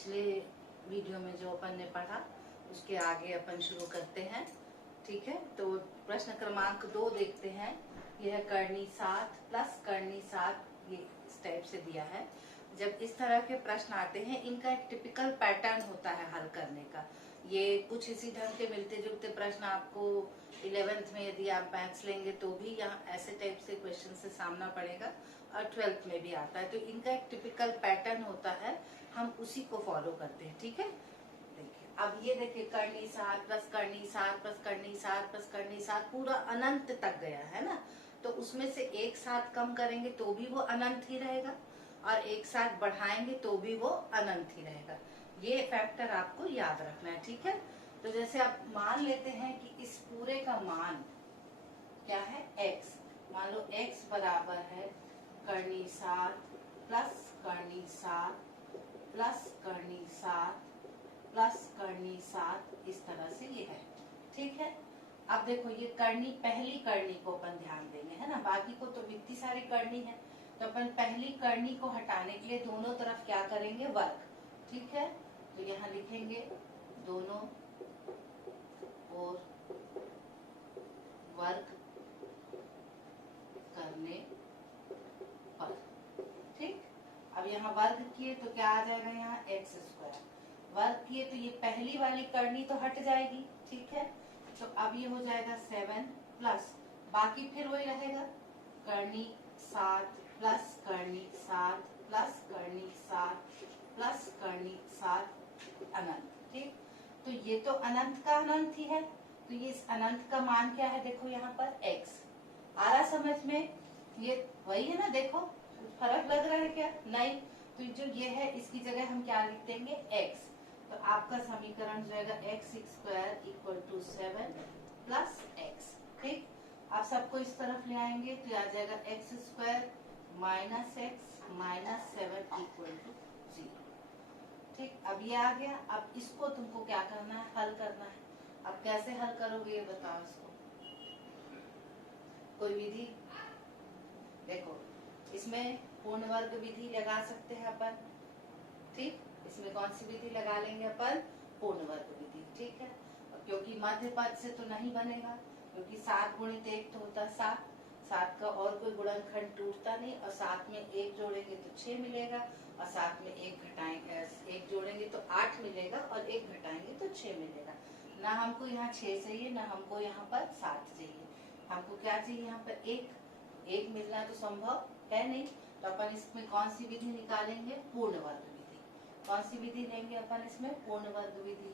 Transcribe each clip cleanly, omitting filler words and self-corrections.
पिछले वीडियो में जो अपन ने पढ़ा उसके आगे अपन शुरू करते हैं। ठीक है, तो प्रश्न क्रमांक 2 देखते हैं। यह करनी 7 प्लस करनी 7 ये इस टाइप से दिया है। जब इस तरह के प्रश्न आते हैं इनका एक टिपिकल पैटर्न होता है हल करने का। ये कुछ इसी ढंग के मिलते जुलते प्रश्न आपको 11th में यदि आप मैथ्स लेंगे तो भी यहाँ ऐसे टाइप से क्वेश्चन से सामना पड़ेगा और 12th में भी आता है। तो इनका एक टिपिकल पैटर्न होता है, हम उसी को फॉलो करते हैं। ठीक है, देखिए अब ये देखिए करनी 7 प्लस करनी 7 प्लस करनी 7 प्लस करनी 7 पूरा अनंत तक गया है ना। तो उसमें से एक साथ कम करेंगे तो भी वो अनंत ही रहेगा और एक साथ बढ़ाएंगे तो भी वो अनंत ही रहेगा। ये फैक्टर आपको याद रखना है। ठीक है, तो जैसे आप मान लेते हैं कि इस पूरे का मान क्या है x। मान लो x बराबर है करनी 7 प्लस करनी 7 प्लस करनी 7 प्लस करनी 7, इस तरह से ये है। ठीक है, अब देखो ये करनी पहली करनी को अपन ध्यान देंगे है ना, बाकी को तो इतनी सारी करनी है। तो अपन पहली करनी को हटाने के लिए दोनों तरफ क्या करेंगे, वर्ग। ठीक है, तो यहाँ लिखेंगे दोनों और वर्ग करने पर। ठीक, अब यहाँ वर्ग किए तो क्या आ जाएगा, यहाँ एक्स स्क्वायर। वर्ग किए तो ये पहली वाली करनी तो हट जाएगी। ठीक है, तो अब ये हो जाएगा 7 प्लस बाकी फिर वही रहेगा करनी 7 प्लस करनी 7 प्लस करनी 7 प्लस करनी 7 अनंत। ठीक, तो ये तो अनंत का अनंत ही है। तो ये इस अनंत का मान क्या है, देखो यहाँ पर x आ रहा समझ में। ये वही है ना, देखो फर्क लग रहा है क्या, नहीं। तो जो ये है इसकी जगह हम क्या लिख देंगे, x। तो आपका समीकरण जो है x square equal to 7 plus x. ठीक, आप सबको इस तरफ ले आएंगे तो आ जाएगा x square minus x minus 7 equal to 0। ठीक, अब ये आ गया। अब इसको तुमको क्या करना है, हल करना है। अब कैसे हल करोगे ये बताओ इसको, कोई विधि। देखो इसमें पूर्ण वर्ग विधि लगा सकते हैं अपन। ठीक, इसमें कौन सी विधि लगा लेंगे अपन, पूर्ण वर्ग विधि। ठीक है, क्योंकि मध्य पद से तो नहीं बनेगा, क्योंकि 7 गुणित 1 तो होता है 7। 7 का और कोई गुणनखंड टूटता नहीं, और 7 में 1 जोड़ेंगे तो 6 मिलेगा, और 7 में 1 घटाएंगे 1 जोड़ेंगे तो 8 मिलेगा, और 1 घटाएंगे तो 6 मिलेगा। ना हमको यहाँ 6 चाहिए, ना हमको यहाँ पर 7 चाहिए। हमको क्या चाहिए, यहाँ पर 1 मिलना तो संभव है नहीं। तो अपन इसमें कौन सी विधि निकालेंगे, पूर्ण वर्ग विधि। कौन सी विधि लेंगे अपन इसमें, पूर्ण वर्ग विधि।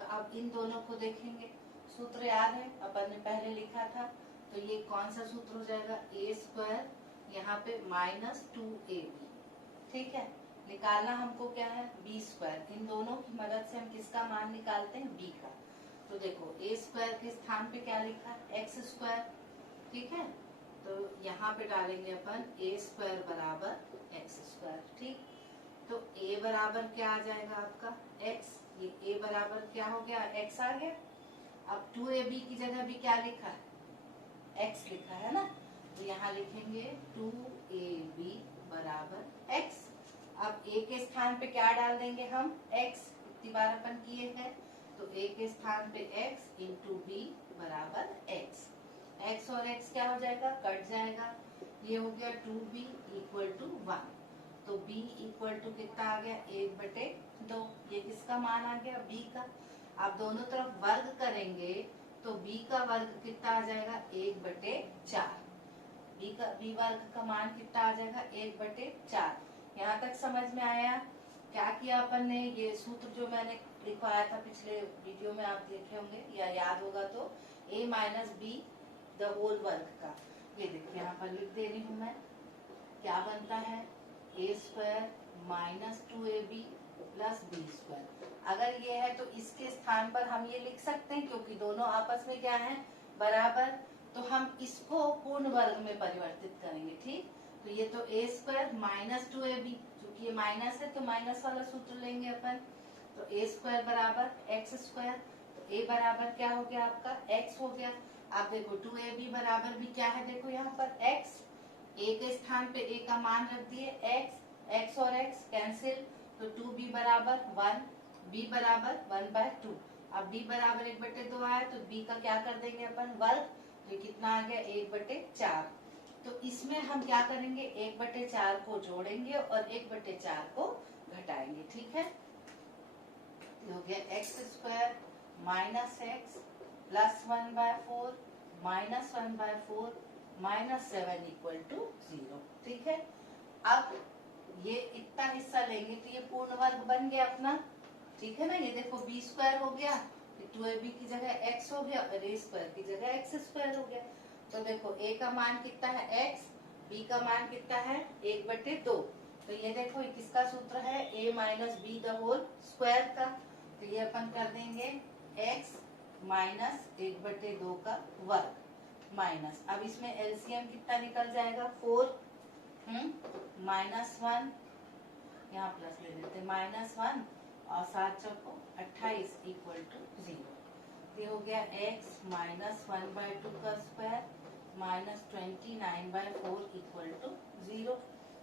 तो अब इन दोनों को देखेंगे, सूत्र याद है अपन ने पहले लिखा था। तो ये कौन सा सूत्र हो जाएगा, a स्क्वायर यहाँ पे माइनस 2ab। ठीक है, निकालना हमको क्या है, b स्क्वायर। इन दोनों की मदद से हम किसका मान निकालते हैं, b का। तो देखो a स्क्वायर के स्थान पे क्या लिखा, एक्स स्क्वायर। ठीक है, तो यहाँ पे डालेंगे अपन a स्क्वायर बराबर एक्स स्क्वायर। ठीक, तो a बराबर क्या आ जाएगा आपका x। ये a बराबर क्या हो गया, x आ गया। अब 2ab की जगह भी क्या लिखा है, x लिखा है ना। तो यहाँ लिखेंगे 2ab बराबर x। अब a के स्थान पे क्या डाल देंगे हम, x। इतनी बार अपन किए हैं, तो a के स्थान पे x इंटू b बराबर x। x और x क्या हो जाएगा, कट जाएगा। ये हो गया 2b इक्वल टू 1। तो b इक्वल टू कितना आ गया, 1/2। ये किसका मान आ गया, b का। आप दोनों तरफ वर्ग करेंगे तो b का वर्ग कितना आ जाएगा, 1/4। b वर्ग का मान कितना आ जाएगा, 1/4। यहाँ तक समझ में आया। क्या किया अपन ने, ये सूत्र जो मैंने लिखवाया था पिछले वीडियो में आप देखे होंगे या याद होगा, तो a minus b the whole वर्ग का। ये देखिए यहाँ पर लिख दे रही हूँ मैं, क्या बनता है, a square minus 2ab plus b square. अगर ये है तो इसके स्थान पर हम ये लिख सकते हैं, क्योंकि दोनों आपस में क्या है, बराबर। तो हम इसको पूर्ण वर्ग में परिवर्तित करेंगे। ठीक, तो ये तो a स्क्वायर माइनस 2ab, क्योंकि ये माइनस है तो माइनस वाला सूत्र लेंगे अपन। तो a स्क्वायर बराबर एक्स स्क्वायर। तो a बराबर क्या हो गया आपका, x हो गया। आप देखो 2ab बराबर भी क्या है, देखो यहाँ पर x। a के स्थान पे a का मान रख दिए x, x और x कैंसिल, तो 2b बराबर 1, b बराबर 1/2। अब b बराबर 1/2 आया तो b का क्या कर देंगे अपन, वर्ग। तो कितना आ गया, 1/4। तो इसमें हम क्या करेंगे, 1/4 को जोड़ेंगे और 1/4 को घटाएंगे, ठीक है। हो गया x² minus x plus 1/4 minus 1/4 minus 7 equal to 0, ठीक है। अब ये इतना हिस्सा लेंगे तो ये पूर्ण वर्ग बन गया अपना, ठीक है ना। ये देखो b² हो गया, 2ab की जगह x हो गया और a² की जगह x² हो गया। तो देखो a का मान कितना है x, b का मान कितना है 1/2। तो ये देखो किसका सूत्र है, a minus b the whole square का। तो ये अपन कर देंगे x माइनस 1/2 का वर्ग माइनस, अब इसमें एलसीएम कितना निकल जाएगा 4, -1, यहाँ प्लस ले लेते -1 और 7 चौको 28 इक्वल टू 0। ये हो गया x माइनस 1/2 का स्क्वायर माइनस 29/4 इक्वल टू 0।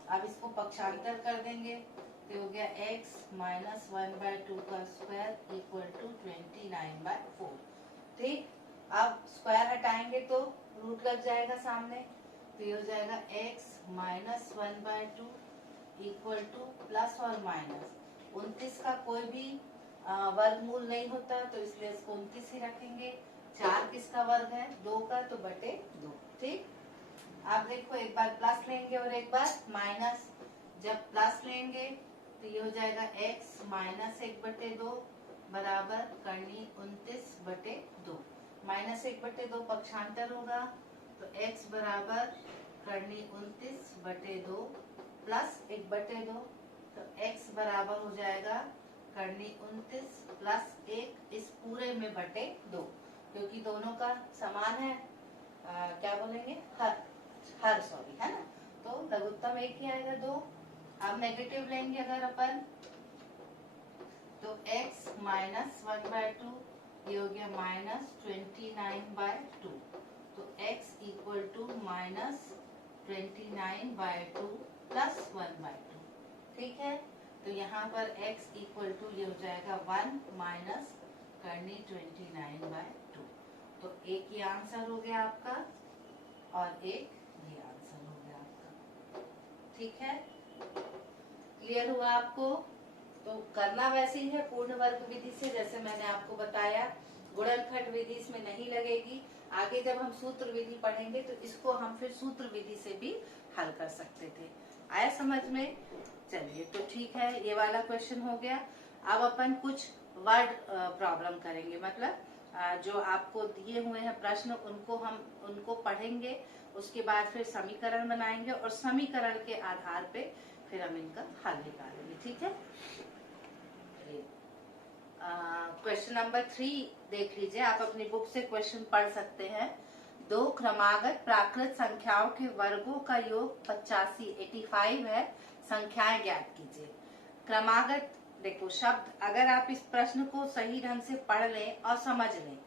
अब इसको पक्षांतर कर देंगे तो हो गया x माइनस 1/2 का स्क्वायर इक्वल टू 29/4, ठीक। अब स्क्वायर हटाएंगे तो रूट लग जाएगा सामने, तो ये हो जाएगा x minus 1/2 equal two plus और माइनस 29 का कोई भी वर्गमूल नहीं होता तो इसलिए इसको 29 ही रखेंगे। 4 किसका वर्ग है, 2 का, तो बटे 2, ठीक। अब देखो एक बार प्लस लेंगे और एक बार माइनस, जब प्लस लेंगे तो ये हो जाएगा x माइनस 1/2 बराबर करनी 29/2, माइनस 1/2 पक्षांतर होगा तो x बराबर करनी 29/2 प्लस 1/2, तो x बराबर हो जाएगा करनी 29 प्लस 1 इस पूरे में बटे 2, क्योंकि दोनों का समान है, क्या बोलेंगे, हर सॉरी, है ना। तो लघुत्तम एक ही आएगा 2। अब नेगेटिव लेंगे अगर अपन तो x माइनस 1/2 ये हो गया माइनस 29/2, तो x equal to minus 29/2 plus 1/2, ठीक है। तो यहाँ पर x इक्वल टू ये हो जाएगा 1 माइनस करनी 29/2। तो एक ही आंसर हो गया आपका और एक ये आंसर हो गया आपका, ठीक है। क्लियर हुआ आपको। तो करना वैसे ही है पूर्ण वर्ग विधि से, जैसे मैंने आपको बताया। गुणनखंड विधि इसमें नहीं लगेगी। आगे जब हम सूत्र विधि पढ़ेंगे तो इसको हम फिर सूत्र विधि से भी हल कर सकते थे। आया समझ में? चलिए तो ठीक है, ये वाला क्वेश्चन हो गया। अब अपन कुछ वर्ड प्रॉब्लम करेंगे, मतलब जो आपको दिए हुए हैं प्रश्न उनको पढ़ेंगे, उसके बाद फिर समीकरण बनाएंगे और समीकरण के आधार पे फिर हम इनका हल निकालेंगे, ठीक है। क्वेश्चन नंबर 3 देख लीजिए, आप अपनी बुक से क्वेश्चन पढ़ सकते हैं। 2 क्रमागत प्राकृत संख्याओं के वर्गों का योग 85 है, संख्याएं ज्ञात कीजिए। क्रमागत देखो शब्द, अगर आप इस प्रश्न को सही ढंग से पढ़ लें और समझ लें,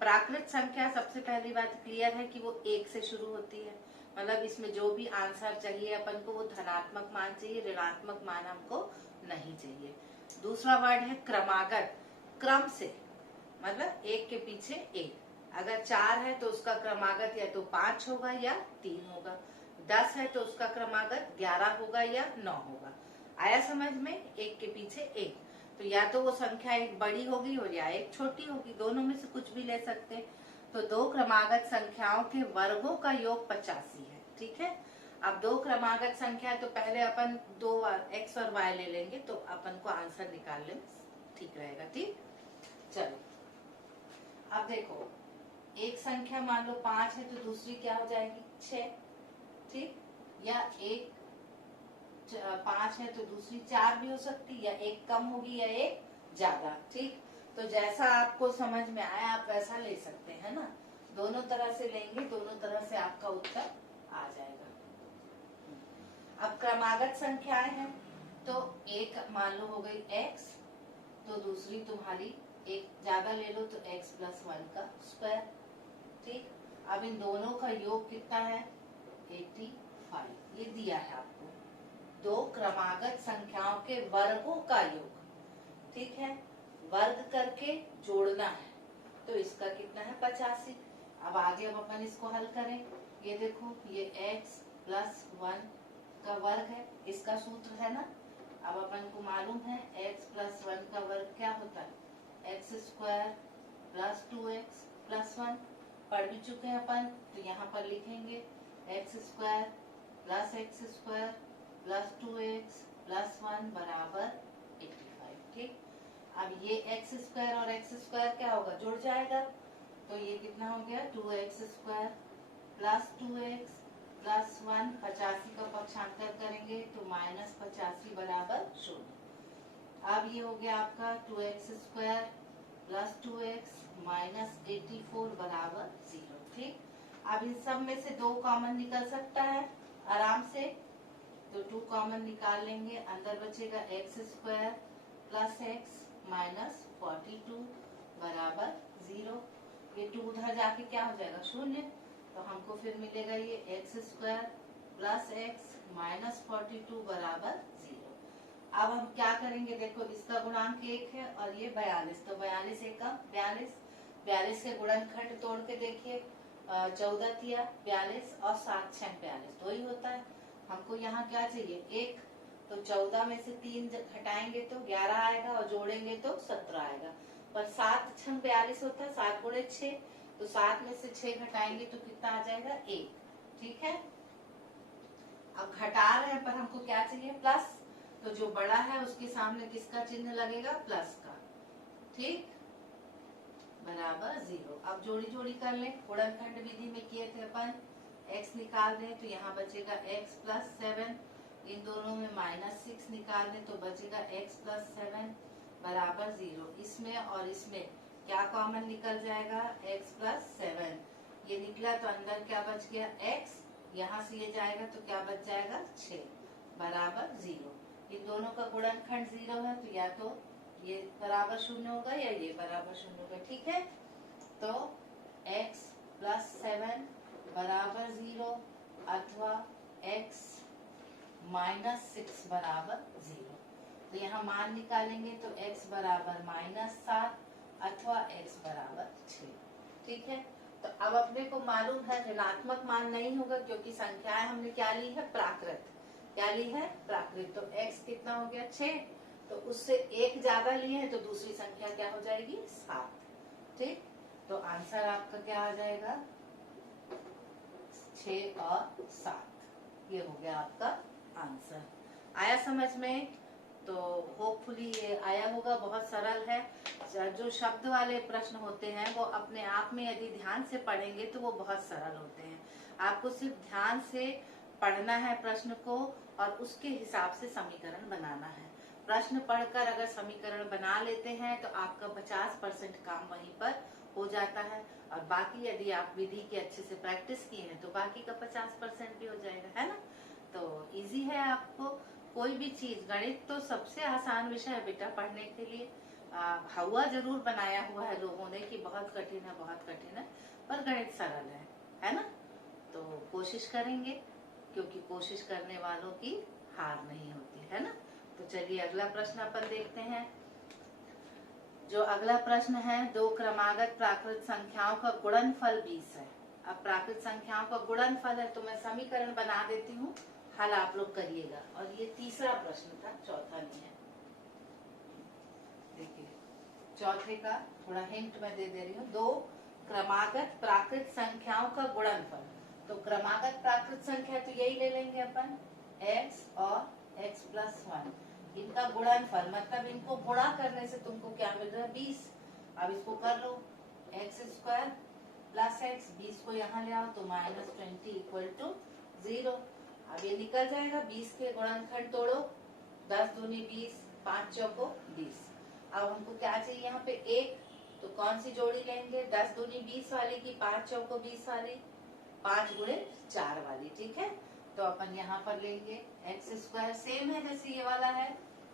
प्राकृत संख्या सबसे पहली बात क्लियर है कि वो 1 से शुरू होती है, मतलब इसमें जो भी आंसर चाहिए अपन को वो धनात्मक मान चाहिए, ऋणात्मक मान हमको नहीं चाहिए। दूसरा वर्ड है क्रमागत, क्रम से, मतलब एक के पीछे एक। अगर 4 है तो उसका क्रमागत या तो 5 होगा या 3 होगा। 10 है तो उसका क्रमागत 11 होगा या 9 होगा। आया समझ में? एक के पीछे एक, तो या तो वो संख्या एक बड़ी होगी और या एक छोटी होगी, दोनों में से कुछ भी ले सकते हैं। तो 2 क्रमागत संख्याओं के वर्गों का योग 85 है, ठीक है। अब 2 क्रमागत संख्या, तो पहले अपन 2 x और y ले लेंगे तो अपन को आंसर निकालने में ठीक रहेगा, ठीक। चलो अब देखो, एक संख्या मान लो 5 है तो दूसरी क्या हो जाएगी 6, ठीक। या एक 5 है तो दूसरी 4 भी हो सकती, या एक कम होगी या एक ज्यादा, ठीक। तो जैसा आपको समझ में आया आप वैसा ले सकते हैं ना, दोनों तरह से लेंगे, दोनों तरह से आपका उत्तर आ जाएगा। अब क्रमागत संख्याएं हैं तो एक मान लो हो गई x, तो दूसरी तुम्हारी एक ज्यादा ले लो तो x प्लस 1 का स्क्वायर, ठीक। अब इन दोनों का योग कितना है 85, ये दिया है आपको। 2 क्रमागत संख्याओं के वर्गों का योग, ठीक है, वर्ग करके जोड़ना है, तो इसका कितना है 85। अब आगे अब अपन इसको हल करें। ये देखो ये x प्लस 1 का वर्ग है, इसका सूत्र है ना। अब अपन को मालूम है x प्लस 1 का वर्ग क्या होता है, x square plus 2x plus 1। पढ़ भी चुके हैं अपन, तो यहाँ पर लिखेंगे x square plus x square plus 2x plus 1 बराबर 85। ठीक, अब ये एक्स स्क्वायर और एक्स स्क्वायर क्या होगा, जुड़ जाएगा, तो ये कितना हो गया 2x square plus 2x plus 1। 85 का पक्षांतर करेंगे तो माइनस 85 बराबर 0। अब ये हो गया आपका 2x square plus 2x minus 84 बराबर 0। ठीक, अब इन सब में से 2 कॉमन निकल सकता है आराम से, तो 2 कॉमन निकाल लेंगे, अंदर बचेगा x square plus x minus 42 बराबर 0। ये 2 उधर जाके क्या हो जाएगा 0, तो हमको फिर मिलेगा ये x square plus x minus 42 बराबर 0। अब हम क्या करेंगे, देखो इसका गुणांक 1 है और ये 42, तो 42 एकम 42, 42 के गुणनखंड तोड़ के देखिए, 14 तिया 42 और 7 छह 42, तो ही होता है। हमको यहाँ क्या चाहिए 1, तो 14 में से 3 घटाएंगे तो 11 आएगा और जोड़ेंगे तो 17 आएगा, पर 7 छह 42 होता है, 7 गुणे 6, तो 7 में से 6 घटाएंगे तो कितना आ जाएगा 1। ठीक है, अब घटा रहे हैं पर हमको क्या चाहिए प्लस, तो जो बड़ा है उसके सामने किसका चिन्ह लगेगा, प्लस का। ठीक, बराबर 0। अब जोड़ी जोड़ी कर लें, गुणनखंड विधि में किए थे अपन, x निकाल दें तो यहाँ बचेगा x प्लस 7, इन दोनों में माइनस 6 निकाल दें तो बचेगा x प्लस 7 बराबर 0। इसमें और इसमें क्या कॉमन निकल जाएगा, x प्लस 7, ये निकला तो अंदर क्या बच गया x, यहाँ से ये जाएगा तो क्या बच जाएगा 6 बराबर 0। इन दोनों का गुणनखंड 0 है, तो या तो ये बराबर 0 होगा या ये बराबर 0 होगा। ठीक है, तो x प्लस 7 बराबर 0 अथवा x माइनस 6 बराबर 0। तो यहाँ मान निकालेंगे तो x बराबर -7 अथवा x बराबर 6। ठीक है, तो अब अपने को मालूम है ऋणात्मक मान नहीं होगा, क्योंकि संख्याएं हमने क्या ली है प्राकृत, क्या ली है प्राकृत। तो x कितना हो गया 6, तो उससे 1 ज्यादा लिए हैं तो दूसरी संख्या क्या हो जाएगी 7। ठीक, तो आंसर आपका क्या आ जाएगा 6 और 7, ये हो गया आपका आंसर। आया समझ में, तो होपफुली ये आया होगा, बहुत सरल है। जो शब्द वाले प्रश्न होते हैं वो अपने आप में यदि ध्यान से पढ़ेंगे तो वो बहुत सरल होते हैं। आपको सिर्फ ध्यान से पढ़ना है प्रश्न को और उसके हिसाब से समीकरण बनाना है। प्रश्न पढ़कर अगर समीकरण बना लेते हैं तो आपका 50% काम वहीं पर हो जाता है, और बाकी यदि आप विधि की अच्छे से प्रैक्टिस किए हैं तो बाकी का 50% भी हो जाएगा, है ना। तो इजी है, आपको कोई भी चीज, गणित तो सबसे आसान विषय है बेटा पढ़ने के लिए। हवा जरूर बनाया हुआ है लोगों ने कि बहुत कठिन है बहुत कठिन है, पर गणित सरल है ना। तो कोशिश करेंगे, क्योंकि कोशिश करने वालों की हार नहीं होती, है ना। तो चलिए अगला प्रश्न अपन देखते हैं। जो अगला प्रश्न है, 2 क्रमागत प्राकृत संख्याओं का गुणनफल 20 है। अब प्राकृत संख्याओं का गुणनफल है तो मैं समीकरण बना देती हूँ, हल आप लोग करिएगा। और ये तीसरा प्रश्न था, चौथा नहीं है। देखिए चौथे का थोड़ा हिंट मैं दे रही हूँ। 2 क्रमागत प्राकृत संख्याओं का गुणनफल, तो क्रमागत प्राकृत संख्या तो यही ले लेंगे अपन, x और x प्लस 1, इनका गुणनफल मतलब इनको गुणा करने से तुमको क्या मिल रहा है 20। अब इसको कर लो, एक्स स्क्वायर प्लस एक्स, 20 को यहाँ ले आओ तो -20 इक्वल टू 0। अब ये निकल जाएगा, 20 के गुणनखंड तोड़ो, 10 दूनी 20, 5 चौको 20। अब हमको क्या चाहिए यहाँ पे 1, तो कौन सी जोड़ी लेंगे, 10 दूनी 20 वाली की 5 चौको 20 वाली, 5 गुणे 4 वाली। ठीक है, तो अपन यहाँ पर लेंगे एक्स स्क्वायर, सेम है जैसे ये वाला है,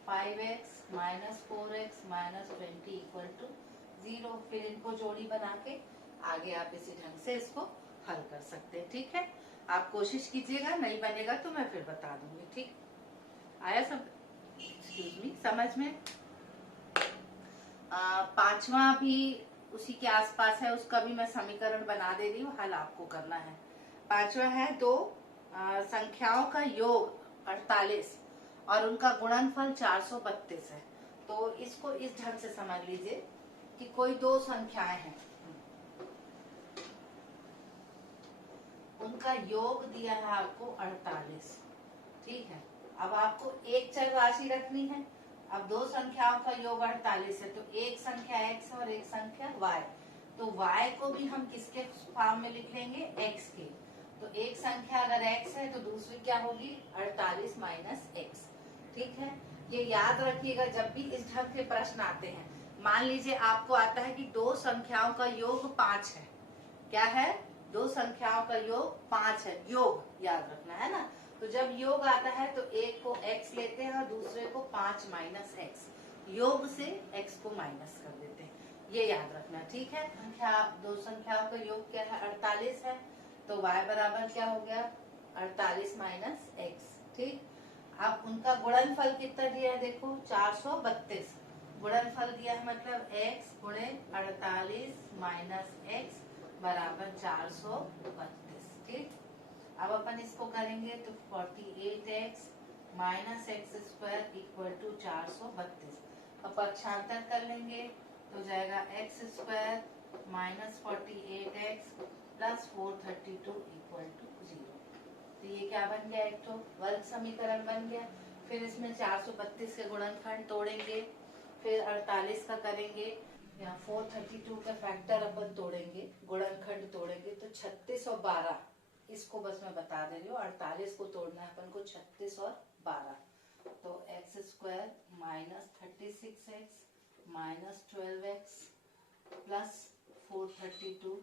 5x minus 4x minus 20 equal to 0। फिर इनको जोड़ी बना के आगे आप इसी ढंग से इसको हल कर सकते हैं। ठीक है, आप कोशिश कीजिएगा, नहीं बनेगा तो मैं फिर बता दूंगी। ठीक, आया सब, एक्सक्यूज मी, समझ में। पांचवा भी उसी के आसपास है, उसका भी मैं समीकरण बना दे रही हूँ, हल आपको करना है। पांचवा है दो संख्याओं का योग 48 और उनका गुणनफल 432 है। तो इसको इस ढंग से समझ लीजिए कि कोई दो संख्याएं हैं, उनका योग दिया है आपको 48, ठीक है। अब आपको एक चर राशि रखनी है। अब दो संख्याओं का योग 48 है, तो एक संख्या x और एक संख्या y। तो y को भी हम किसके फॉर्म में लिख लेंगे, x के। तो एक संख्या अगर x है तो दूसरी क्या होगी, 48 माइनस x, ठीक है। ये याद रखिएगा जब भी इस ढंग के प्रश्न आते हैं। मान लीजिए आपको आता है कि दो संख्याओं का योग 5 है। क्या है, दो संख्याओं का योग 5 है, योग याद रखना है ना। तो जब योग आता है तो एक को x लेते हैं और दूसरे को 5 माइनस एक्स, योग से x को माइनस कर देते हैं, ये याद रखना, ठीक है। दो संख्याओं का योग क्या है, 48 है, तो y बराबर क्या हो गया, 48 माइनस एक्स, ठीक। अब उनका गुणनफल कितना दिया है, देखो 432 गुणनफल दिया है, मतलब x गुणे 48 माइनस एक्स बराबर 432, ठीक। अब अपन इसको करेंगे तो 48x minus x square equal to 432। अब पक्षांतर कर लेंगे तो जाएगा x square minus 48x plus 432 equal to 0। तो ये क्या बन गया, एक तो वर्ग समीकरण बन गया। फिर इसमें 432 के गुणनखंड तोड़ेंगे, फिर 48 का करेंगे, यहाँ 432 का फैक्टर अपन तोड़ेंगे, गुणनखंड तोड़ेंगे, तो 36 और 12, इसको बस मैं बता दे रही हूँ। 48 को तोड़ना है अपन को 36 और 12, तो x square minus 36x minus 12x plus 432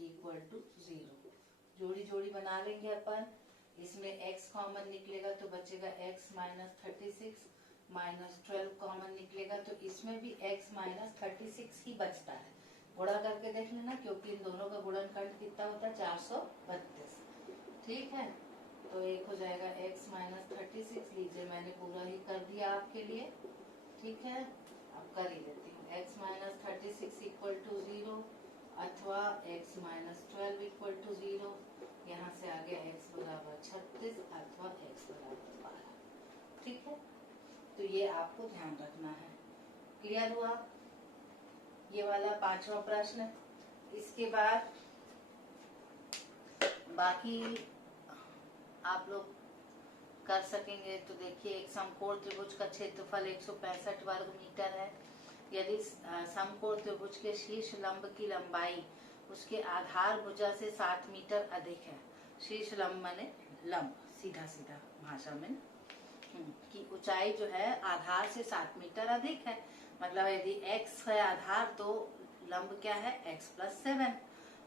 equal to 0। जोड़ी जोड़ी बना लेंगे अपन। इसमें x कॉमन निकलेगा तो बचेगा x माइनस 36 माइनस 12 कॉमन निकलेगा, तो इसमें भी x माइनस 36 ही बचता है। गुणा करके देख लेना, क्योंकि इन दोनों का गुणनखंड कितना होता है, 432, ठीक है। तो एक हो जाएगा x माइनस 36, लीजिए मैंने पूरा ही कर दिया आपके लिए, ठीक है। अब कर ही देती हूँ, x माइनस 36 इक्वल टू 0 अथवा x माइनस 12 इक्वल टू 0। यहाँ से आ गया x बराबर 36 अथवा x बराबर 12, ठीक है। तो ये आपको ध्यान रखना है। क्लियर हुआ ये वाला पांचवा प्रश्न। इसके बाद बाकी आप लोग कर सकेंगे। तो देखिए, एक समकोण त्रिभुज का क्षेत्रफल 165 वर्ग मीटर है। यदि समकोण त्रिभुज के शीर्ष लंब की लंबाई उसके आधार भुजा से 7 मीटर अधिक है। शीर्ष लंब माने लंब, सीधा सीधा भाषा में की ऊंचाई जो है आधार से 7 मीटर अधिक है। मतलब यदि x है आधार तो लंब क्या है, x प्लस 7,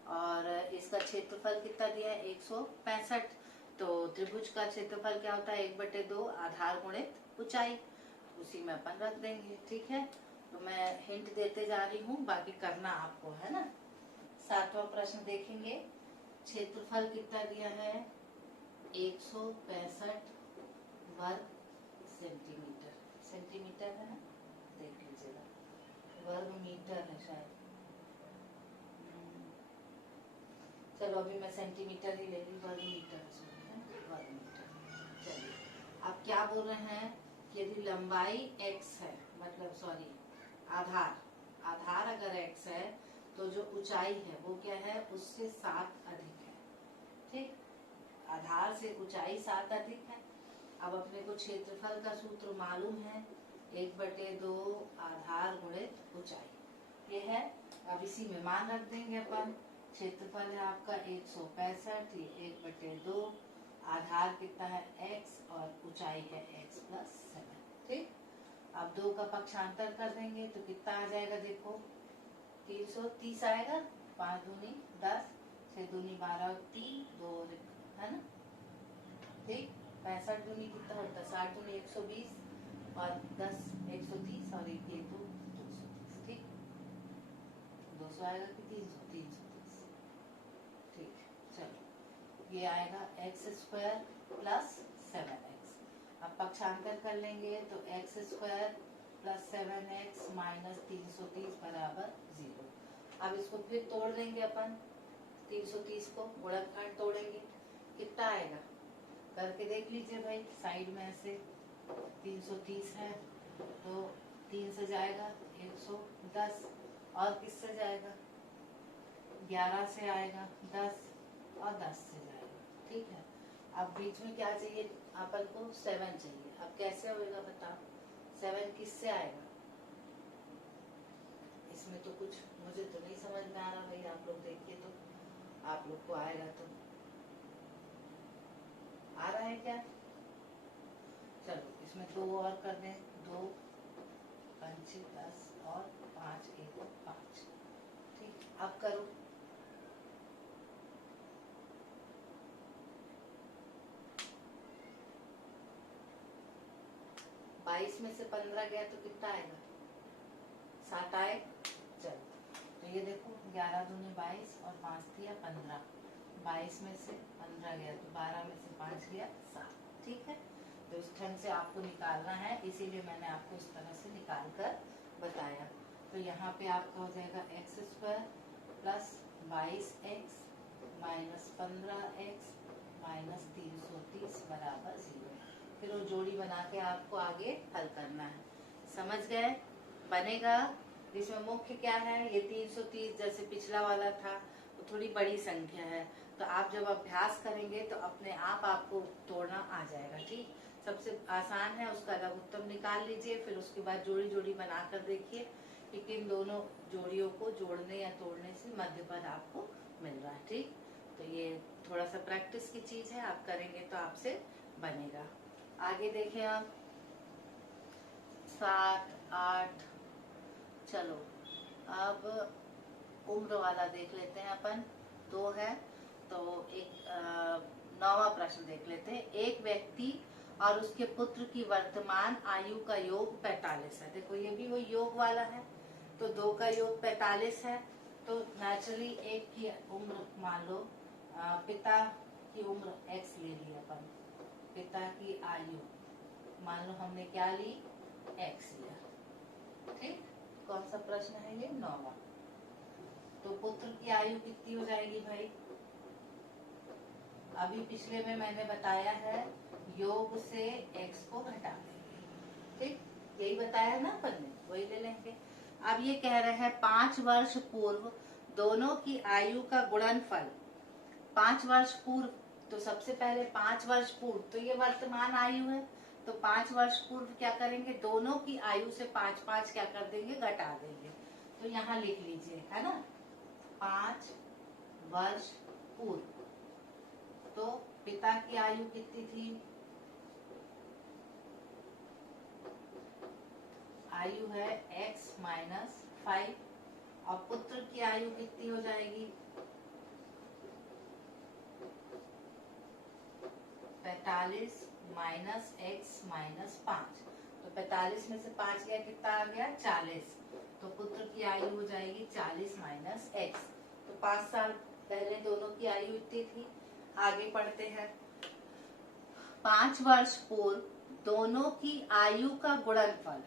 और इसका क्षेत्रफल कितना दिया है, 165। तो त्रिभुज का क्षेत्रफल क्या होता है, 1/2 आधार गुणित ऊंचाई, उसी में अपन रख देंगे, ठीक है। तो मैं हिंट देते जा रही हूँ, बाकी करना आपको है ना। 7वां प्रश्न देखेंगे। क्षेत्रफल कितना दिया है, 165 वर्ग सेंटीमीटर, सेंटीमीटर है ना, देख लीजिएगा, वर्ग मीटर है शायद। चलो अभी मैं सेंटीमीटर ही ले ली, वर्ग मीटर है, वर्ग मीटर। चलिए, अब क्या बोल रहे हैं, यदि लंबाई x है, मतलब सॉरी आधार, आधार अगर x है तो जो ऊंचाई है वो क्या है, उससे 7 अधिक है, ठीक। आधार से ऊंचाई 7 अधिक है। अब अपने को क्षेत्रफल का सूत्र मालूम है, 1/2 आधार गुणित ऊंचाई, ये है। अब इसी में मान रख देंगे अपन। क्षेत्रफल है आपका 165, ये 1/2, आधार कितना है x और ऊंचाई है x प्लस 7, ठीक। अब 2 का पक्षांतर कर देंगे तो कितना आ जाएगा, देखो 330 आएगा, 5 दूनी 10, 6 दूनी 12, 3 2 है ना, ठीक। 65 दूनी कितना होता है, 60 दूनी 120 और 10 130 और 1 2 230, ठीक। 200 आएगा कि 300, 330, ठीक। चलो ये आएगा एक्स स्क्वायर प्लस 7x। अब पक्षांतर कर लेंगे तो x square plus 7x minus 330 बराबर 0। अब इसको फिर तोड़ देंगे अपन, 330 को गुणनखंड तोड़ेंगे, कितना आएगा करके देख लीजिए भाई। साइड में ऐसे 330 है तो 3 से जाएगा 110, और किससे जाएगा 11 से आएगा 10, और 10 से जाएगा। ठीक है, अब बीच में क्या चाहिए अपन को 7 चाहिए। अब कैसे होएगा बताओ, 7 किससे आएगा? इसमें तो कुछ मुझे तो नहीं समझ में आ रहा भाई, आप लोग देखिए तो, आप लोग को आएगा तो आ रहा है क्या? चलो इसमें 2 और कर दें, 2 5 10 और 5 1 5। ठीक, अब करो। बाईस में से 15 गया तो कितना आएगा? 7 आए। चलो तो ये देखो 11 दूनी 22 और 5 दिया 15, 22 में से 15 गया तो 12 में से 5 गया 7। ठीक है, तो इस ढंग से आपको निकालना है, इसीलिए मैंने आपको इस तरह से निकाल कर बताया। तो यहाँ पे आपका हो जाएगा x² plus 22x minus 15x minus 330 बराबर 0। फिर वो जोड़ी बना के आपको आगे हल करना है। समझ गए? बनेगा। इसमें मुख्य क्या है, ये 330 जैसे पिछला वाला था तो थोड़ी बड़ी संख्या है, तो आप जब अभ्यास करेंगे तो अपने आप आपको तोड़ना आ जाएगा। ठीक, सबसे आसान है, उसका लघुत्तम निकाल लीजिए, फिर उसके बाद जोड़ी जोड़ी बनाकर देखिए कि किन दोनों जोड़ियों को जोड़ने या तोड़ने से मध्य पद आपको मिल रहा है। ठीक, तो ये थोड़ा सा प्रैक्टिस की चीज है, आप करेंगे तो आपसे बनेगा। आगे देखें आप 7 8। चलो अब उम्र वाला देख लेते हैं अपन, 2 है तो एक 9वां प्रश्न देख लेते हैं। एक व्यक्ति और उसके पुत्र की वर्तमान आयु का योग 45 है। देखो ये भी वो योग वाला है, तो 2 का योग 45 है, तो नेचुरली एक की उम्र मान लो, पिता की उम्र x ले ली अपन, पिता की आयु मान लो हमने क्या ली, x लिया। ठीक, कौन सा प्रश्न है ये, 9वां। तो पुत्र की आयु कितनी हो जाएगी भाई? अभी पिछले में मैंने बताया है योग से x को घटा देंगे। ठीक, यही बताया ना अपन ने, वही ले लेंगे। अब ये कह रहे हैं 5 वर्ष पूर्व दोनों की आयु का गुणनफल। 5 वर्ष पूर्व, तो सबसे पहले 5 वर्ष पूर्व तो ये वर्तमान आयु है, तो 5 वर्ष पूर्व क्या करेंगे, दोनों की आयु से 5 क्या कर देंगे, घटा देंगे। तो यहाँ लिख लीजिए, है ना, 5 वर्ष पूर्व। तो पिता की आयु कितनी थी, आयु है x माइनस 5, और पुत्र की आयु कितनी हो जाएगी, 45 माइनस x माइनस 5। तो 45 में से 5 गया, कितना आ गया, 40। तो पुत्र की आयु हो जाएगी 40 माइनस x। तो 5 साल पहले दोनों की आयु इतनी थी। आगे पढ़ते हैं, 5 वर्ष पूर्व दोनों की आयु का गुणनफल,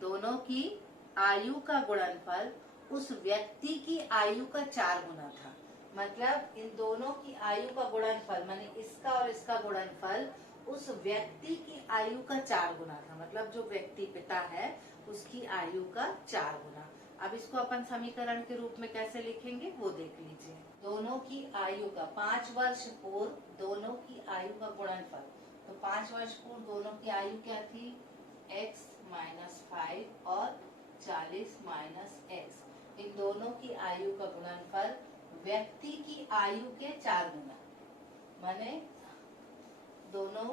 दोनों की आयु का गुणनफल उस व्यक्ति की आयु का 4 गुना था। मतलब इन दोनों की आयु का गुणनफल, माने इसका और इसका गुणनफल उस व्यक्ति की आयु का 4 गुना था। मतलब जो व्यक्ति पिता है उसकी आयु का 4 गुना। अब इसको अपन समीकरण के रूप में कैसे लिखेंगे वो देख लीजिए। दोनों की आयु का 5 वर्ष पूर्व दोनों की आयु का गुणनफल, तो 5 वर्ष पूर्व दोनों की आयु क्या थी, x माइनस 5 और 40 माइनस x। इन दोनों की आयु का गुणनफल व्यक्ति की आयु के 4 गुना, माने दोनों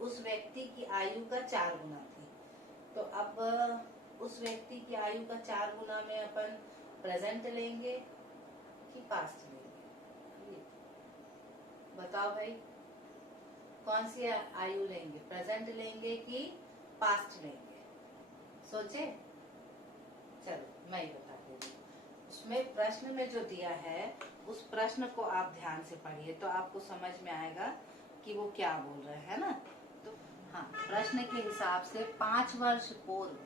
उस व्यक्ति की आयु का 4 गुना थी। तो अब उस व्यक्ति की आयु का 4 गुना में अपन प्रेजेंट लेंगे कि पास्ट लेंगे, बताओ भाई, कौन सी आयु लेंगे, प्रेजेंट लेंगे कि पास्ट लेंगे, सोचे। चलो मैं ही बता देती हूँ। उसमें प्रश्न में जो दिया है उस प्रश्न को आप ध्यान से पढ़िए तो आपको समझ में आएगा कि वो क्या बोल रहे हैं ना। तो हाँ, प्रश्न के हिसाब से 5 वर्ष पूर्व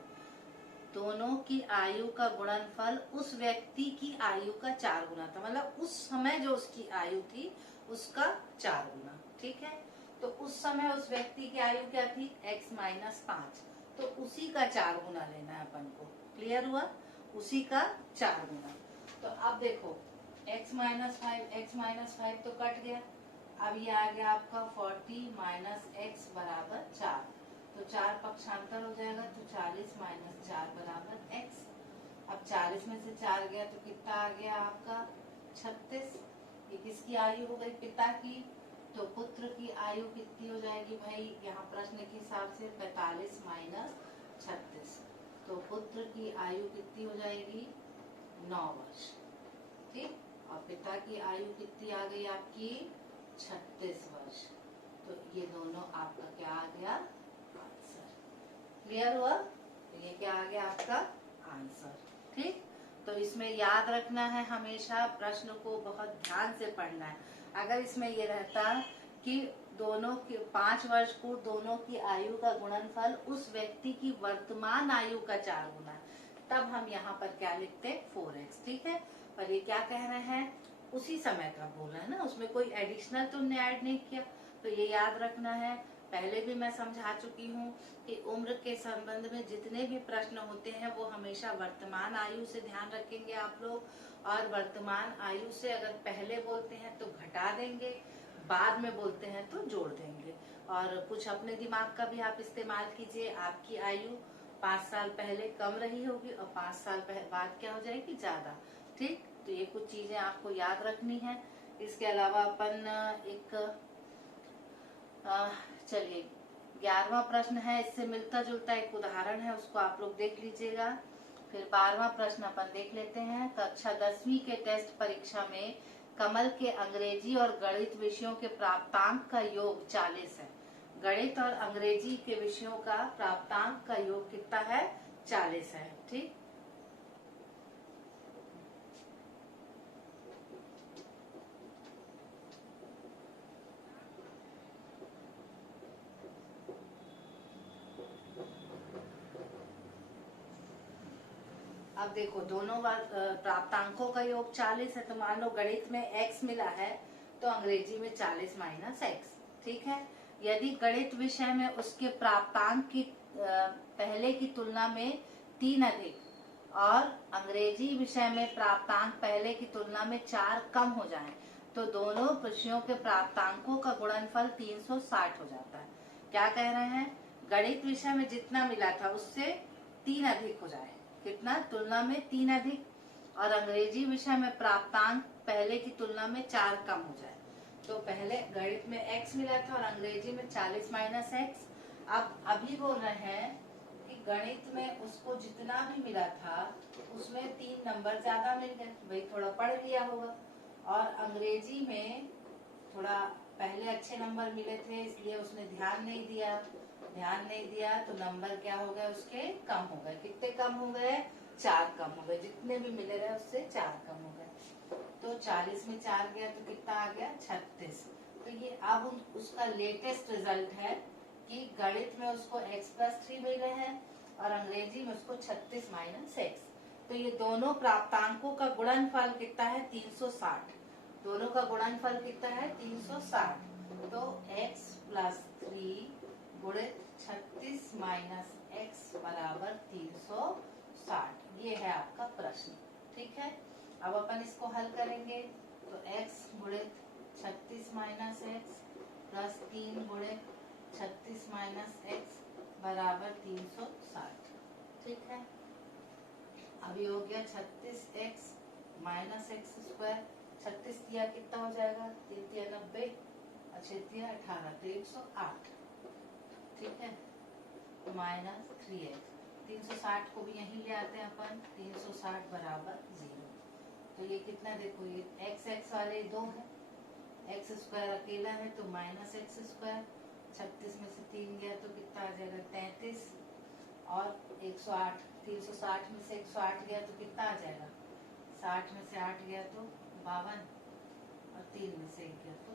दोनों की आयु का गुणनफल उस व्यक्ति की आयु का 4 गुना था। मतलब उस समय जो उसकी आयु थी उसका 4 गुना। ठीक है, तो उस समय उस व्यक्ति की आयु क्या थी? x माइनस 5, तो उसी का 4 गुना लेना है अपन को। क्लियर हुआ? उसी का 4 गुना। तो अब देखो x माइनस 5 तो कट गया। अब ये आ गया आपका 40 माइनस x बराबर 4, तो 4 पक्षांतर हो जाएगा, तो 40 माइनस 4 बराबर x। अब 40 में से 4 गया तो कितना आ गया आपका? 36। ये किसकी आयु हो गई? पिता की। तो पुत्र की आयु कितनी हो जाएगी भाई? यहाँ प्रश्न के हिसाब से 45 माइनस 36, तो पुत्र की आयु कितनी हो जाएगी? 9 वर्ष। ठीक, और पिता की आयु कितनी आ गई आपकी? 36 वर्ष। तो ये दोनों आपका क्या आ गया? आंसर। क्लियर हुआ? तो ये क्या आ गया आपका? आंसर। ठीक, तो इसमें याद रखना है, हमेशा प्रश्न को बहुत ध्यान से पढ़ना है। अगर इसमें ये रहता कि दोनों के 5 वर्ष पूर्व दोनों की आयु का गुणनफल उस व्यक्ति की वर्तमान आयु का 4 गुना, तब हम यहाँ पर क्या लिखते? 4x। ठीक है, पर ये क्या कह रहे हैं? उसी समय का बोल रहे हैं ना, उसमें कोई एडिशनल तुमने ऐड नहीं किया। तो ये याद रखना है। पहले भी मैं समझा चुकी हूँ कि उम्र के संबंध में जितने भी प्रश्न होते हैं वो हमेशा वर्तमान आयु से ध्यान रखेंगे आप लोग, और वर्तमान आयु से अगर पहले बोलते हैं तो घटा देंगे, बाद में बोलते हैं तो जोड़ देंगे। और कुछ अपने दिमाग का भी आप इस्तेमाल कीजिए। आपकी आयु 5 साल पहले कम रही होगी और 5 साल बाद क्या हो जाएगी? ज्यादा। ठीक, तो ये कुछ चीजें आपको याद रखनी है। इसके अलावा अपन एक चलिए 11वां प्रश्न है, इससे मिलता जुलता एक उदाहरण है, उसको आप लोग देख लीजिएगा। फिर 12वां प्रश्न अपन देख लेते हैं। कक्षा 10वीं के टेस्ट परीक्षा में कमल के अंग्रेजी और गणित विषयों के प्राप्तांक का योग 40 है। गणित और अंग्रेजी के विषयों का प्राप्तांक का योग कितना है? 40 है। ठीक, अब देखो दोनों प्राप्तांकों का योग 40 है, तो मान लो गणित में x मिला है तो अंग्रेजी में 40 माइनस x। ठीक है, यदि गणित विषय में उसके प्राप्तांक की पहले की तुलना में 3 अधिक और अंग्रेजी विषय में प्राप्तांक पहले की तुलना में 4 कम हो जाएं, तो दोनों विषयों के प्राप्तांकों का गुणनफल 360 हो जाता है। क्या कह रहे हैं? गणित विषय में जितना मिला था उससे 3 अधिक हो जाए। कितना? तुलना में 3 अधिक, और अंग्रेजी विषय में प्राप्तांक पहले की तुलना में 4 कम हो जाए। तो पहले गणित में x मिला था और अंग्रेजी में 40 माइनस x। अब अभी बोल रहे हैं कि गणित में उसको जितना भी मिला था उसमें 3 नंबर ज्यादा मिल गए, वही थोड़ा पढ़ लिया होगा। और अंग्रेजी में थोड़ा पहले अच्छे नंबर मिले थे इसलिए उसने ध्यान नहीं दिया, तो नंबर क्या हो गए उसके? कम हो गए। कितने कम हो गए? 4 कम हो गए। जितने भी मिले रहे उससे 4 कम हो गए। तो 40 में 4 गया तो कितना आ गया? 36। तो ये अब उसका लेटेस्ट रिजल्ट है कि गणित में उसको x+3 मिल रहे हैं और अंग्रेजी में उसको 36 माइनस x। तो ये दोनों प्राप्तांकों का गुणनफल कितना है? 360। दोनों का गुणनफल कितना है? 360। तो x+3 गुणित 36 माइनस x बराबर 360। ये है आपका प्रश्न। ठीक है, अब अपन इसको हल करेंगे। तो x गुणित 36 माइनस x प्लस 3 गुणित 36 माइनस x बराबर 360। ठीक है, अभी हो गया 36x माइनस x स्क्वायर। 36 दिया कितना हो जाएगा? 3 90 और 6 18, तो 108। ठीक है, माइनस 3x। 360 को भी यहीं ले आते हैं अपन। 360 बराबर 0। तो ये कितना? देखो ये x वाले 2 है, x स्क्वायर अकेला है तो माइनस x स्क्वायर। 36 में से 3 गया तो कितना आ जाएगा? 33 और 108। 360 में से 108 गया तो कितना आ जाएगा? 60 में से 8 गया तो 52 और 3 में से 1 गया तो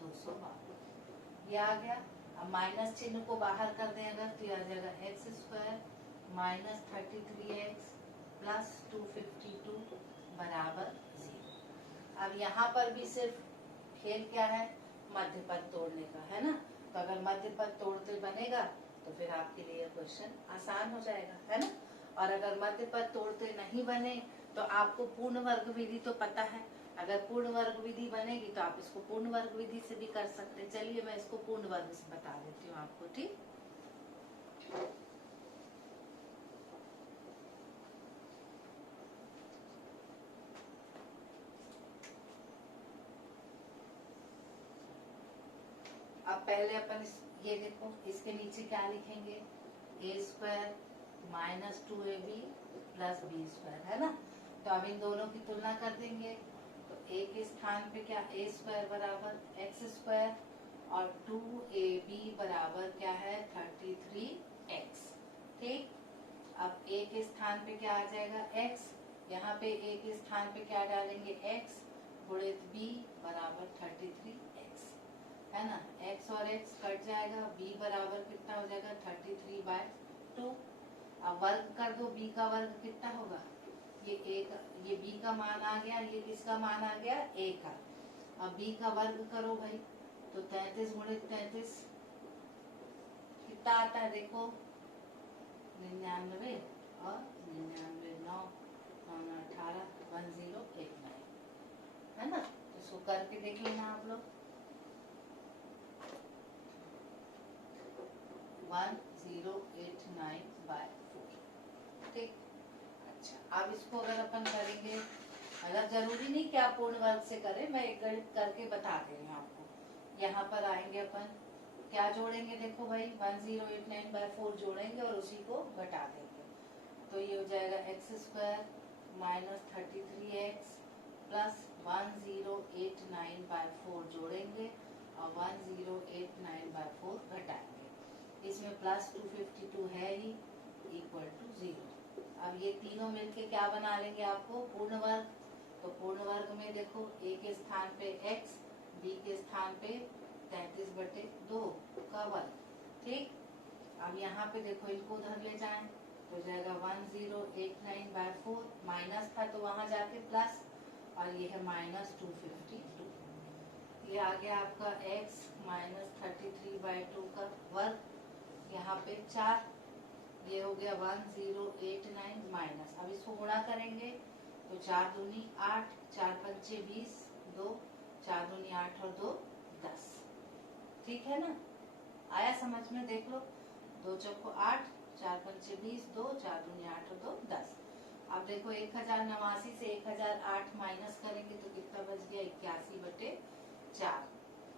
252। ये आ गया। अब माइनस चिन्ह को बाहर कर दें अगर तो आ जाएगा x square minus 33x plus 252 बराबर 0। अब यहाँ पर भी सिर्फ खेल क्या है, मध्य पद तोड़ने का है ना। तो अगर मध्य पद तोड़ते बनेगा तो फिर आपके लिए क्वेश्चन आसान हो जाएगा, है ना। और अगर मध्य पद तोड़ते नहीं बने तो आपको पूर्ण वर्ग विधि तो पता है, अगर पूर्ण वर्ग विधि बनेगी तो आप इसको पूर्ण वर्ग विधि से भी कर सकते हैं। चलिए मैं इसको पूर्ण वर्ग से बता देती हूँ आपको, ठीक। अब पहले अपन ये देखो, इसके नीचे क्या लिखेंगे, a square minus 2ab plus b square, है ना। तो अब इन दोनों की तुलना कर देंगे तो ए के स्थान पे क्या, ए स्क्वायर बराबर एक्स स्क्वायर और 2ab बराबर क्या है 33x, ठीक। अब ए के स्थान पे क्या आ जाएगा x, यहाँ पे ए के स्थान पे क्या डालेंगे x गुणित b बराबर 33x, है ना। x और x कट जाएगा, b बराबर कितना हो जाएगा 33/2। अब वर्ग कर दो, b का वर्ग कितना होगा, ये a का, ये b का मान आ गया, ये किसका मान आ गया a का। अब b का वर्ग करो भाई, तो 33 गुणित 33 कितना आता है देखो 99 और 99 9 18 1089, है ना। इसको करके देख लेना आप लोग, 1089/4, ठीक। अच्छा, अब इसको अगर अपन करेंगे, मतलब जरूरी नहीं कि आप पूर्ण वर्ग से करें, मैं एक गणित करके बता दे रही हूँ आपको। यहाँ पर आएंगे अपन, क्या जोड़ेंगे देखो भाई 1089/4 जोड़ेंगे और उसी को घटा देंगे। तो ये हो जाएगा x square minus 33x plus 1089/4 जोड़ेंगे और 1089/4 घटाएंगे। इसमें प्लस 252 है ही, इक्वल टू 0। अब ये तीनों मिलके क्या बना लेंगे आपको पूर्ण वर्ग। तो पूर्ण वर्ग में देखो a के स्थान पे x, b के स्थान पे 33/2 का वर्ग, ठीक। अब यहाँ पे देखो इनको उधर ले जाएं तो जाएगा 1089/4, माइनस था तो वहां जाके प्लस, और ये है माइनस 252। ये आ गया आपका x माइनस 33/2 का वर्ग, यहाँ पे 4, ये हो गया 1089 माइनस। अब इसको गुणा करेंगे तो 4 दूनी 8, 4 पंचे 20, 2 4 दूनी 8 और 2 10, ठीक है ना। आया समझ में, देख लो 2 चौको 8, 4 पंचे 20, 2 4 दूनी 8 और 2 10। अब देखो 1089 से 1008 माइनस करेंगे तो कितना बच गया 81/4,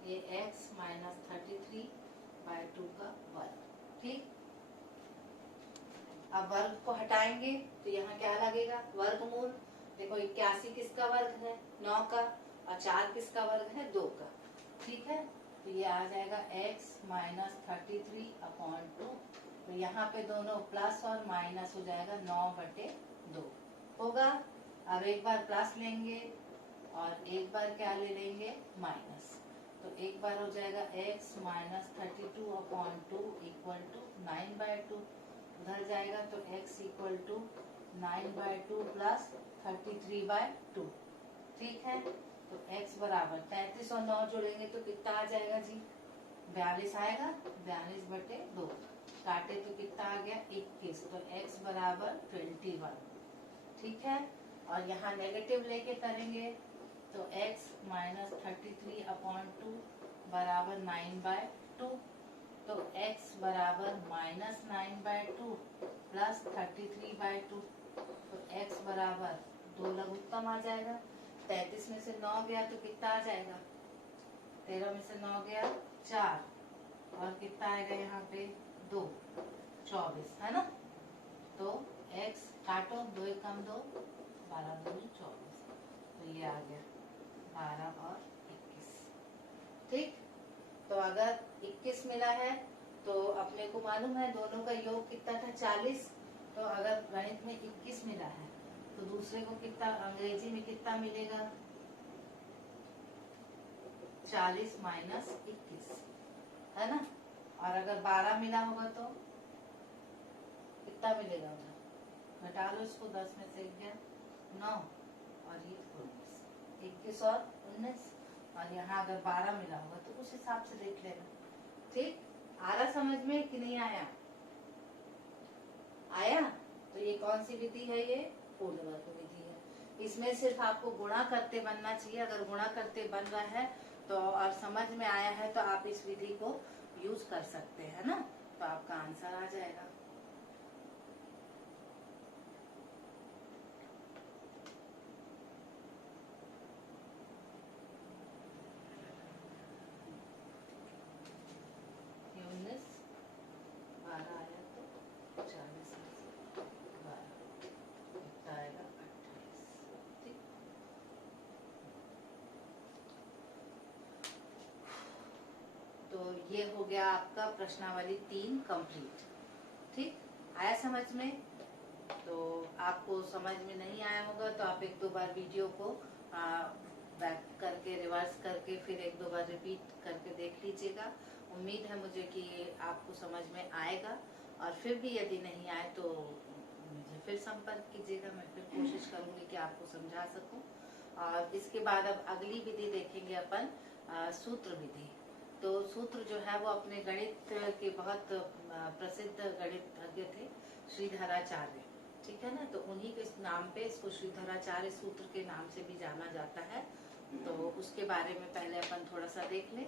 ये x माइनस 33/2 का वर्ग, ठीक। अब वर्ग को हटाएंगे तो यहाँ क्या लगेगा वर्गमूल। देखो 81 किसका वर्ग है 9 का, और 4 किसका वर्ग है 2 का, ठीक है। तो ये आ जाएगा x माइनस 33/2। तो यहाँ पे दोनों प्लस और माइनस हो जाएगा 9/2 होगा। अब एक बार प्लस लेंगे और एक बार क्या ले लेंगे माइनस, तो एक बार हो जाएगा x माइनस 32/2 इक्वल टू 9/2, उधर जाएगा तो x इक्वल टू 9/2 प्लस 33/2, ठीक है। तो x बराबर 33 और 9 जोड़ेंगे तो कितना आ जाएगा जी 42 आएगा, 42/2 काटे तो कितना आ गया 21, तो x बराबर 21, ठीक है। और यहाँ नेगेटिव लेके करेंगे तो x माइनस 33/2 बराबर 9/2, तो x बराबर माइनस 9/2 प्लस 33/2, तो x बराबर 2 लघुत्तम आ जाएगा। 33 में से 9 गया तो कितना आ जाएगा, 13 में से 9 गया 4, और कितना आएगा यहाँ पे 2 24, है ना। तो x काटो 2 कम 2 12 2 24, तो ये आ गया 12 और 21, ठीक। तो अगर 21 मिला है तो अपने को मालूम है दोनों का योग कितना था 40। तो अगर गणित में 21 मिला है तो दूसरे को कितना अंग्रेजी में कितना मिलेगा 40 माइनस 21, है ना। और अगर 12 मिला होगा तो कितना मिलेगा उधर, घटा लो इसको, 10 में से 1 गया 9 और ये 19, 21 और 19। और यहाँ अगर 12 मिला होगा तो उस हिसाब से देख लेना। ठीक, आ रहा समझ में कि नहीं आया? आया? तो ये कौन सी विधि है? ये पूर्ण वर्ग विधि है। इसमें सिर्फ आपको गुणा करते बनना चाहिए। अगर गुणा करते बन रहा है तो और समझ में आया है तो आप इस विधि को यूज कर सकते हैं ना, तो आपका आंसर आ जाएगा। ये 19, 12 आया तो 40 में से 12 कितना आएगा? 28। ठीक, तो ये हो गया आपका प्रश्नावली 3 कंप्लीट। ठीक, आया समझ में? तो आपको समझ में नहीं आया होगा तो आप 1-2 बार वीडियो को बैक करके रिवर्स करके फिर 1-2 बार रिपीट करके देख लीजिएगा। उम्मीद है मुझे कि आपको समझ में आएगा। और फिर भी यदि नहीं आए तो मुझे फिर संपर्क कीजिएगा, मैं फिर कोशिश करूंगी कि आपको समझा सकूं। और इसके बाद अब अगली विधि देखेंगे अपन, सूत्र विधि। तो सूत्र जो है वो अपने गणित के बहुत प्रसिद्ध गणितज्ञ थे, श्रीधराचार्य। ठीक है ना, तो उन्हीं के नाम पे इसको श्रीधराचार्य सूत्र के नाम से भी जाना जाता है। तो उसके बारे में पहले अपन थोड़ा सा देख लें।